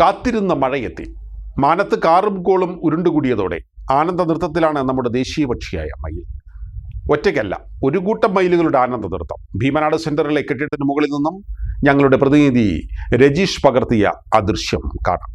കാത്തിരുന്ന മഴയെത്തി. മാനത്ത് കാറും കോളും ഉരുണ്ടുകൂടിയതോടെ ആനന്ദ നൃത്തത്തിലാണ് നമ്മുടെ ദേശീയ പക്ഷിയായ മയിൽ. ഒറ്റയ്ക്കല്ല ഒരു കൂട്ടം മയിലുകളുടെ ആനന്ദ നൃത്തം ഭീമനാട് സെന്ററിലെ കെട്ടിടത്തിന് മുകളിൽ നിന്നും ഞങ്ങളുടെ പ്രതിനിധി രജീഷ് പകർത്തിയ ആ ദൃശ്യം കാണാം.